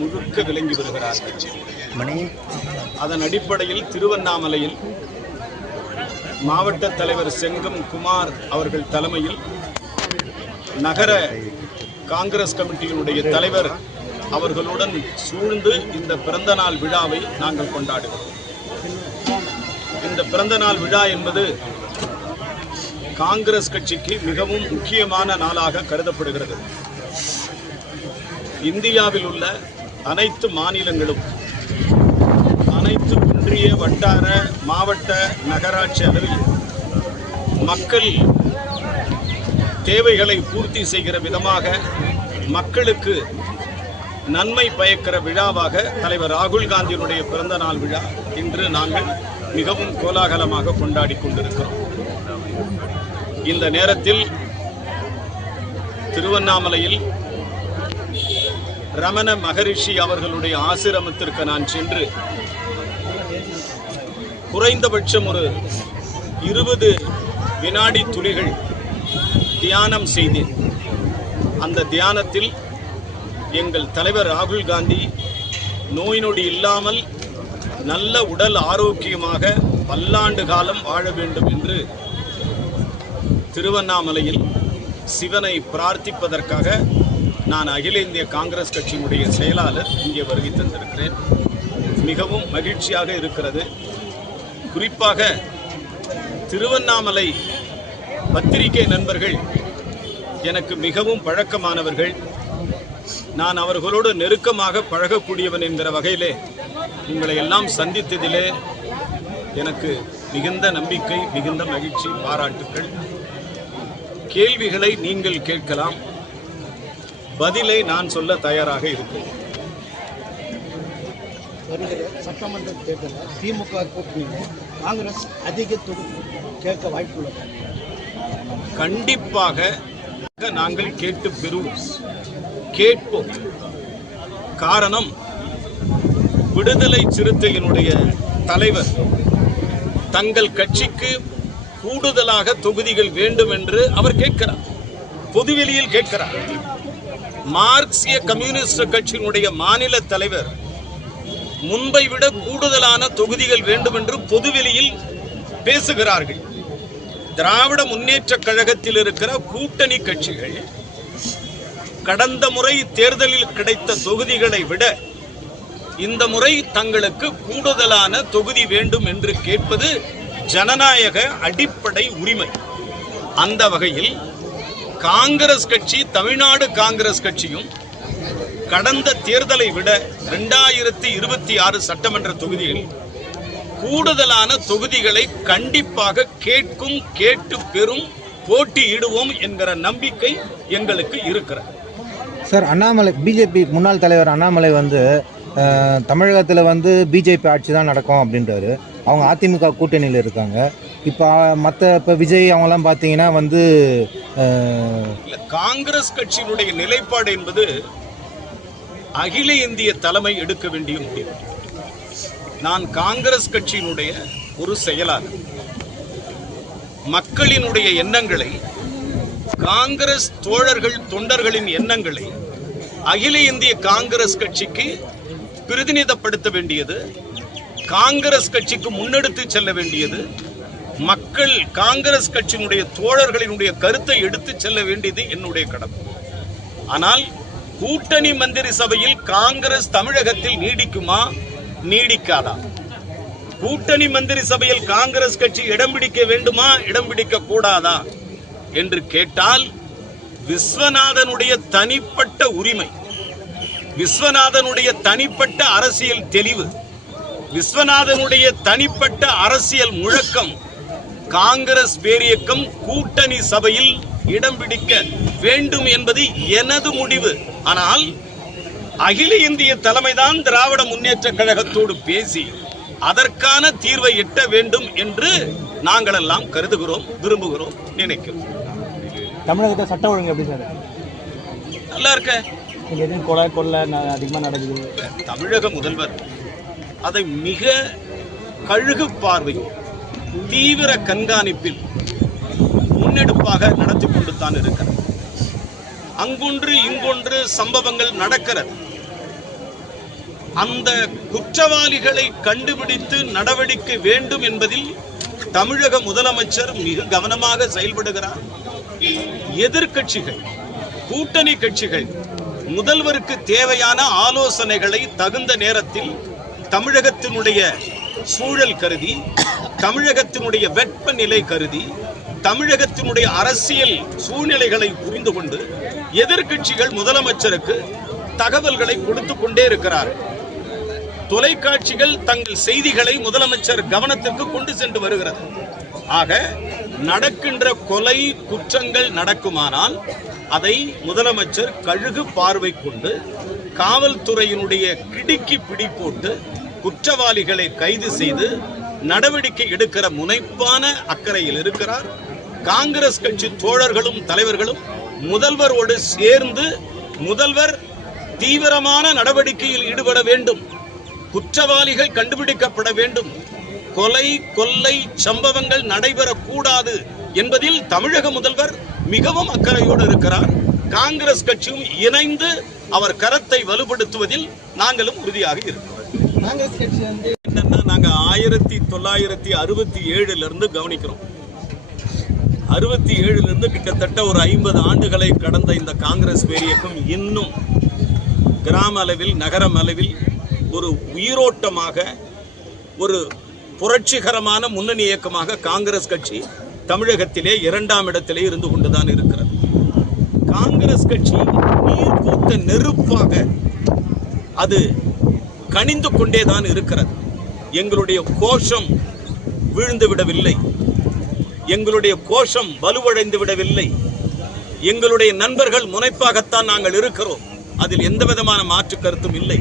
முழுக்க விளங்கி வருகிறார்கள். அதன் அடிப்படையில் திருவண்ணாமலையில் மாவட்ட தலைவர் செங்கம் குமார் அவர்கள் தலைமையில் நகர காங்கிரஸ் கமிட்டியினுடைய தலைவர் அவர்களுடன் சூழ்ந்து இந்த பிறந்தநாள் விழாவை நாங்கள் கொண்டாடுகிறோம். இந்த பிறந்தநாள் விழா என்பது காங்கிரஸ் கட்சிக்கு மிகவும் முக்கியமான நாளாக கருதப்படுகிறது. இந்தியாவில் உள்ள அனைத்து மாநிலங்களும் அனைத்து ஒன்றிய வட்டார மாவட்ட நகராட்சி அளவில் மக்கள் தேவைகளை பூர்த்தி செய்கிற விதமாக மக்களுக்கு நன்மை பயக்கிற விழாவாக தலைவர் ராகுல் காந்தியினுடைய பிறந்த நாள் விழா இன்று நாங்கள் மிகவும் கோலாகலமாக கொண்டாடி கொண்டிருக்கிறோம். இந்த நேரத்தில் திருவண்ணாமலையில் ரமண மகரிஷி அவர்களுடைய ஆசிரமத்திற்கு நான் சென்று குறைந்தபட்சம் ஒரு 20 வினாடி துளிகள் தியானம் செய்தேன். அந்த தியானத்தில் எங்கள் தலைவர் ராகுல் காந்தி நோய் நொடி இல்லாமல் நல்ல உடல் ஆரோக்கியமாக பல்லாண்டு காலம் வாழ வேண்டும் என்று திருவண்ணாமலையில் சிவனை பிரார்த்திப்பதற்காக நான் அகில இந்திய காங்கிரஸ் கட்சியினுடைய செயலாளர் இங்கே வருகை தந்திருக்கிறேன். மிகவும் மகிழ்ச்சியாக இருக்கிறது. குறிப்பாக திருவண்ணாமலை பத்திரிகை நண்பர்கள் எனக்கு மிகவும் பழக்கமானவர்கள். நான் அவர்களோடு நெருக்கமாக பழகக்கூடியவன் என்கிற வகையிலே உங்களை எல்லாம் சந்தித்ததிலே எனக்கு மிகுந்த நம்பிக்கை, மிகுந்த மகிழ்ச்சி, பாராட்டுக்கள். கேள்விகளை நீங்கள் கேட்கலாம், பதிலை நான் சொல்ல தயாராக இருக்கிறேன். சட்டமன்ற தேர்தலில் திமுக கூட்டணியில் காங்கிரஸ் அதிக தொகுதி கேட்க வாய்ப்புள்ளது. கண்டிப்பாக நாங்கள் கேட்போம். காரணம், விடுதலை சிறுத்தையினுடைய தலைவர் தங்கள் கட்சிக்கு கூடுதலாக தொகுதிகள் வேண்டும் என்று அவர் கேட்கிறார், பொதுவெளியில் கேட்கிறார். மார்க்சிய கம்யூனிஸ்ட் கட்சியினுடைய மாநில தலைவர் முன்பை விட கூடுதலான தொகுதிகள் வேண்டும் என்று பொதுவெளியில் பேசுகிறார்கள். திராவிட முன்னேற்ற கழகத்தில் இருக்கிற கூட்டணி கட்சிகள் கடந்த முறை தேர்தலில் கிடைத்த தொகுதிகளை விட இந்த முறை தங்களுக்கு கூடுதலான தொகுதி வேண்டும் என்று கேட்பது ஜனநாயக அடிப்படை உரிமை. அந்த வகையில் காங்கிரஸ் கட்சி, தமிழ்நாடு காங்கிரஸ் கட்சியும் கடந்த தேர்தலை விட 2026 சட்டமன்ற தொகுதியில் கூடுதலான தொகுதிகளை கண்டிப்பாக கேட்டு பெறும், போட்டியிடுவோம் என்கிற நம்பிக்கை எங்களுக்கு இருக்கிறது. சார், அண்ணாமலை பிஜேபி முன்னாள் தலைவர் அண்ணாமலை தமிழகத்தில் பிஜேபி ஆட்சி தான் நடக்கும் அப்படின்றாரு. அவங்க அதிமுக கூட்டணியில் இருக்காங்க. இப்போ விஜய் அவங்கெல்லாம் பார்த்தீங்கன்னா காங்கிரஸ் கட்சியினுடைய நிலைப்பாடு என்பது அகில இந்திய தலைமை எடுக்க வேண்டிய முடிவு. நான் காங்கிரஸ் கட்சியினுடைய ஒரு செயலாளர். மக்களினுடைய எண்ணங்களை, காங்கிரஸ் தோழர்கள் தொண்டர்களின் எண்ணங்களை அகில இந்திய காங்கிரஸ் கட்சிக்கு பிரதிநிதிப்படுத்த வேண்டியது, காங்கிரஸ் கட்சிக்கு முன்னெடுத்து செல்ல வேண்டியது, மக்கள் காங்கிரஸ் கட்சியினுடைய தோழர்களினுடைய கருத்தை எடுத்து செல்ல வேண்டியது என்னுடைய கடமை. ஆனால் கூட்டணி மந்திரி சபையில் காங்கிரஸ் தமிழகத்தில் நீடிக்குமா, நீடிக்காதா? கூட்டணி மந்திரி சபையில் காங்கிரஸ் கட்சி இடம் பிடிக்க வேண்டுமா, இடம் பிடிக்க கூடாதா என்று கேட்டால் விஸ்வநாதனுடைய தனிப்பட்ட உரிமை, விஸ்வநாதனுடைய தனிப்பட்ட அரசியல் தெளிவு, விஸ்வநாதனுடைய தனிப்பட்ட அரசியல் முழக்கம், காங்கிரஸ் பேரியக்கம் கூட்டணி சபையில் இடம் பிடிக்க வேண்டும் என்பது எனது முடிவு. ஆனால் அகில இந்திய தலைமைதான் திராவிட முன்னேற்ற கழகத்தோடு பேசி அதற்கான தீர்வை எட்ட வேண்டும் என்று நாங்கள் எல்லாம் கருதுகிறோம், விரும்புகிறோம், நினைக்கிறோம். தமிழகத்தை சட்ட ஒழுங்கு எப்படி சார்? நல்லா இருக்க. கொலை அதிகமாக நடக்குது. தமிழக முதல்வர் அதை மிக கழுகு பார்வை, தீவிர கண்காணிப்பில் முன்னெடுப்பாக நடத்தி கொண்டு தான் இருக்கிறது. அங்கொன்று இங்கொன்று சம்பவங்கள் நடக்கிறது. அந்த குற்றவாளிகளை கண்டுபிடித்து நடவடிக்கை வேண்டும் என்பதில் தமிழக முதலமைச்சர் மிக கவனமாக செயல்படுகிறார். எதிர்க்கட்சிகள், கூட்டணி கட்சிகள் முதல்வருக்கு தேவையான ஆலோசனைகளை தகுந்த நேரத்தில் தமிழகத்தினுடைய சூழல் கருதி, தமிழகத்தினுடைய வெப்பநிலை கருதி, தமிழகத்தினுடைய அரசியல் சூழ்நிலைகளை புரிந்து கொண்டு எதிர்க்கட்சிகள் முதலமைச்சருக்கு தகவல்களை கொடுத்து கொண்டே இருக்கிறார்கள். தொலைக்காட்சிகள் தங்கள் செய்திகளை முதலமைச்சர் கவனத்திற்கு கொண்டு சென்று வருகிறது. ஆக நடக்கின்ற கொலை குற்றங்கள் நடக்குமானால் அதை முதலமைச்சர் கழுகு பார்வை கொண்டு காவல்துறையினுடைய கிடுக்கி பிடி போட்டு குற்றவாளிகளை கைது செய்து நடவடிக்கை எடுக்கிற முனைப்பான அக்கறையில் இருக்கிறார். காங்கிரஸ் கட்சி தோழர்களும் தலைவர்களும் முதல்வரோடு சேர்ந்து முதல்வர் தீவிரமான நடவடிக்கையில் ஈடுபட வேண்டும், குற்றவாளிகள் கண்டுபிடிக்கப்பட வேண்டும், கொலை கொள்ளை சம்பவங்கள் நடைபெறக்கூடாது என்பதில் தமிழக முதல்வர் மிகவும் அக்கறையோடு இருக்கிறார். காங்கிரஸ் கட்சியும் இணைந்து அவர் கரத்தை வலுப்படுத்துவதில் நாங்களும் உறுதியாக இருக்கிறோம். காங்கிரஸ் கட்சி வந்து என்னன்னா, நாங்க 1967 இருந்து கவனிக்கிறோம். 67 இருந்து கிட்டத்தட்ட ஒரு 50 ஆண்டுகளை கடந்த இந்த காங்கிரஸ் பேரியக்கம் இன்னும் கிராம அளவில், நகரம் அளவில் ஒரு உயிரோட்டமாக, ஒரு புரட்சிகரமான முன்னணி இயக்கமாக காங்கிரஸ் கட்சி தமிழகத்திலே 2ஆம் இடத்திலே இருந்து கொண்டுதான் இருக்கிறது. காங்கிரஸ் கட்சி நீர் பூத்த நெருப்பாக அது கனிந்து கொண்டேதான் இருக்கிறது. எங்களுடைய கோஷம் வீழ்ந்து விடவில்லை, எங்களுடைய கோஷம் வலுவடைந்து விடவில்லை. எங்களுடைய நண்பர்கள் முனைப்பாகத்தான் நாங்கள் இருக்கிறோம். அதில் எந்த விதமான மாற்று கருத்தும் இல்லை.